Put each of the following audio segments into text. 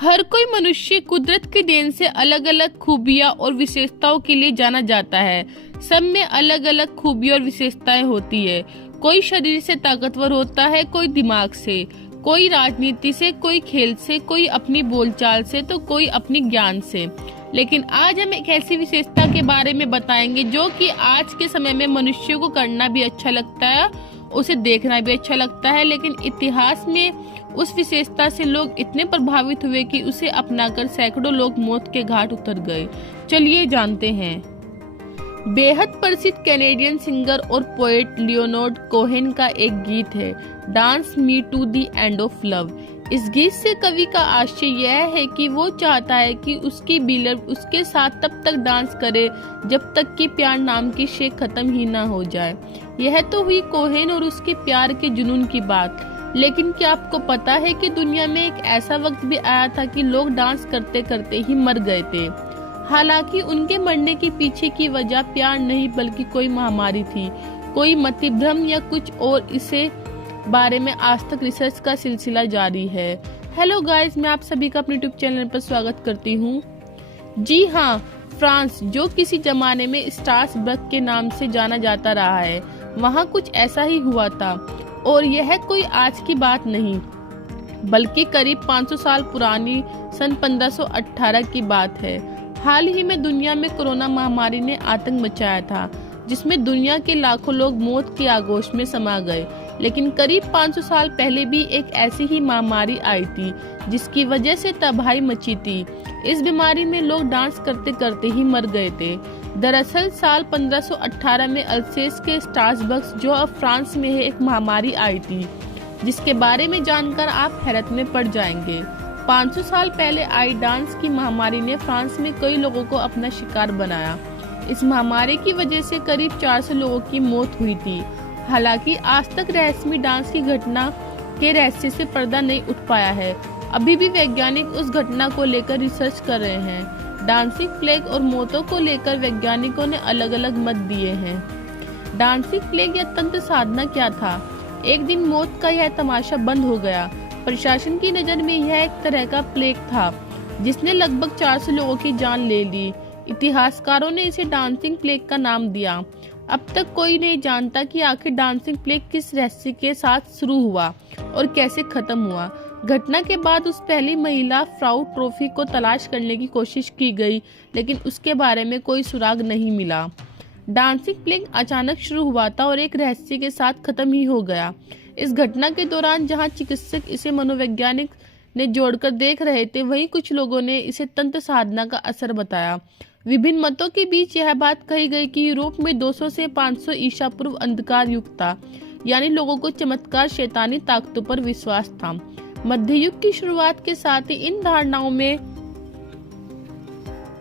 हर कोई मनुष्य कुदरत की देन से अलग अलग खूबियाँ और विशेषताओं के लिए जाना जाता है। सब में अलग अलग खूबियाँ और विशेषताएं होती है। कोई शरीर से ताकतवर होता है, कोई दिमाग से, कोई राजनीति से, कोई खेल से, कोई अपनी बोलचाल से, तो कोई अपनी ज्ञान से। लेकिन आज हम एक ऐसी विशेषता के बारे में बताएंगे जो कि आज के समय में मनुष्य को करना भी अच्छा लगता है, उसे देखना भी अच्छा लगता है, लेकिन इतिहास में उस विशेषता से लोग इतने प्रभावित हुए कि उसे अपनाकर सैकड़ों लोग मौत के घाट उतर गए। चलिए जानते हैं। बेहद प्रसिद्ध कैनेडियन सिंगर और पोएट लियोनार्ड कोहेन का एक गीत है, dance me to the end of love. इस गीत से कवि का आशय यह है कि वो चाहता है कि उसकी बीलर उसके साथ तब तक डांस करे जब तक कि प्यार नाम की शे खत्म ही ना हो जाए। यह तो हुई कोहेन और उसके प्यार के जुनून की बात, लेकिन क्या आपको पता है कि दुनिया में एक ऐसा वक्त भी आया था कि लोग डांस करते करते ही मर गए थे। हालांकि उनके मरने के पीछे की वजह प्यार नहीं बल्कि कोई महामारी थी, कोई मतिभ्रम या कुछ और। इसे बारे में आज तक रिसर्च का सिलसिला जारी है। हेलो गाइस, मैं आप सभी का अपने यूट्यूब चैनल पर स्वागत करती हूँ। जी हाँ, फ्रांस, जो किसी जमाने में स्ट्रासबर्ग के नाम से जाना जाता रहा है, वहाँ कुछ ऐसा ही हुआ था। और यह कोई आज की बात नहीं बल्कि करीब 500 साल पुरानी सन 1518 की बात है। हाल ही में दुनिया में कोरोना महामारी ने आतंक मचाया था, जिसमें दुनिया के लाखों लोग मौत के आगोश में समा गए। लेकिन करीब 500 साल पहले भी एक ऐसी ही महामारी आई थी जिसकी वजह से तबाही मची थी। इस बीमारी में लोग डांस करते करते ही मर गए थे। दरअसल साल 1518 में अल्सेस के स्ट्रासबर्ग, जो अब फ्रांस में है, एक महामारी आई थी जिसके बारे में जानकर आप हैरत में पड़ जाएंगे। 500 साल पहले आई डांस की महामारी ने फ्रांस में कई लोगों को अपना शिकार बनाया। इस महामारी की वजह से करीब 400 लोगों की मौत हुई थी। हालांकि आज तक रहस्यमय डांस की घटना के रहस्य से पर्दा नहीं उठ पाया है। अभी भी वैज्ञानिक उस घटना को लेकर रिसर्च कर रहे हैं। डांसिंग प्लेग और मौतों को लेकर वैज्ञानिकों ने अलग अलग मत दिए हैं। डांसिंग प्लेग या तंत्र साधना क्या था? एक दिन मौत का यह तमाशा बंद हो गया। प्रशासन की नजर में यह एक तरह का प्लेग था जिसने लगभग 400 लोगों की जान ले ली। इतिहासकारों ने इसे डांसिंग प्लेग का नाम दिया। अब तक कोई नहीं जानता कि आखिर डांसिंग प्लेग किस रहस्य के साथ शुरू हुआ और कैसे खत्म हुआ। घटना के बाद उस पहली महिला फ्राउ ट्रॉफी को तलाश करने की कोशिश की गई, लेकिन उसके बारे में कोई सुराग नहीं मिला। डांसिंग प्लेग अचानक शुरू हुआ था और एक रहस्य के साथ खत्म ही हो गया। इस घटना के दौरान जहां चिकित्सक इसे मनोवैज्ञानिक ने जोड़कर देख रहे थे, वहीं कुछ लोगों ने इसे तंत्र साधना का असर बताया। विभिन्न मतों के बीच यह बात कही गई कि यूरोप में 200 से 500 ईसा पूर्व अंधकार युग था, यानी लोगों को चमत्कार शैतानी ताकतों पर विश्वास था। मध्य युग की शुरुआत के साथ ही इन धारणाओं में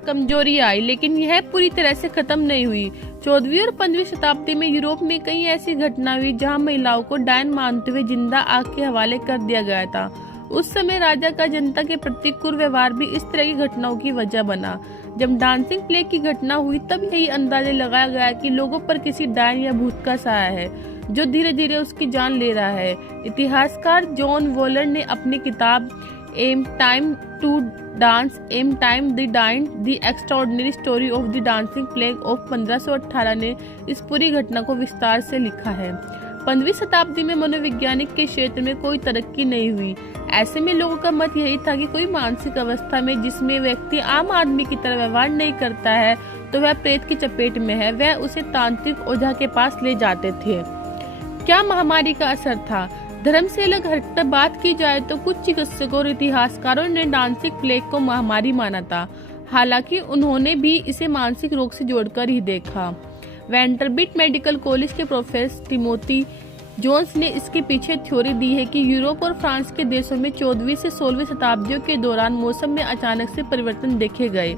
कमजोरी आई, लेकिन यह पूरी तरह से खत्म नहीं हुई। 14वीं और 15वीं शताब्दी में यूरोप में कई ऐसी घटना हुई जहां महिलाओं को डायन मानते हुए जिंदा आग के हवाले कर दिया गया था। उस समय राजा का जनता के प्रति क्रूर व्यवहार भी इस तरह की घटनाओं की वजह बना। जब डांसिंग प्लेग की घटना हुई तब यही अंदाजा लगाया गया कि लोगों पर किसी डायन या भूत का साया है जो धीरे धीरे उसकी जान ले रहा है। इतिहासकार जॉन वॉलर ने अपनी किताब a time to dance, a time the dine, the extraordinary story of the dancing plague of 1518 ने इस पूरी घटना को विस्तार से लिखा है। 15वीं शताब्दी में मनोविज्ञानिक के क्षेत्र में कोई तरक्की नहीं हुई। ऐसे में लोगों का मत यही था कि कोई मानसिक अवस्था में जिसमें व्यक्ति आम आदमी की तरह व्यवहार नहीं करता है तो वह प्रेत की चपेट में है। वह उसे तांत्रिक ओझा के पास ले जाते थे। क्या महामारी का असर था? धर्म से अलग हटकर बात की जाए तो कुछ चिकित्सकों और इतिहासकारों ने डांसिंग प्लेग को महामारी माना था, हालांकि उन्होंने भी इसे मानसिक रोग से जोड़कर ही देखा। वेंटरबिट मेडिकल कॉलेज के प्रोफेसर टिमोथी जोन्स ने इसके पीछे थ्योरी दी है कि यूरोप और फ्रांस के देशों में 14वीं से 16वीं शताब्दियों के दौरान मौसम में अचानक से परिवर्तन देखे गए।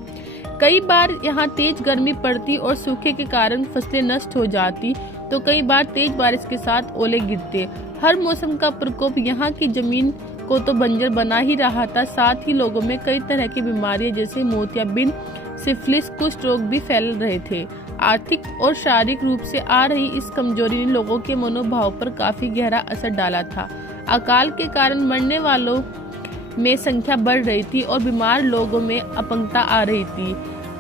कई बार यहाँ तेज गर्मी पड़ती और सूखे के कारण फसलें नष्ट हो जाती, तो कई बार तेज बारिश के साथ ओले गिरते। हर मौसम का प्रकोप यहाँ की जमीन को तो बंजर बना ही रहा था, साथ ही लोगों में कई तरह की बीमारियां जैसे मोतियाबिंद, सिफिलिस, कुष्ठ रोग भी फैल रहे थे। आर्थिक और शारीरिक रूप से आ रही इस कमजोरी ने लोगों के मनोभाव पर काफी गहरा असर डाला था। अकाल के कारण मरने वालों में संख्या बढ़ रही थी और बीमार लोगों में अपंगता आ रही थी।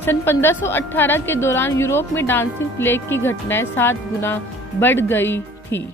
सन 1518 के दौरान यूरोप में डांसिंग प्लेग की घटनाएं 7 गुना बढ़ गई थी।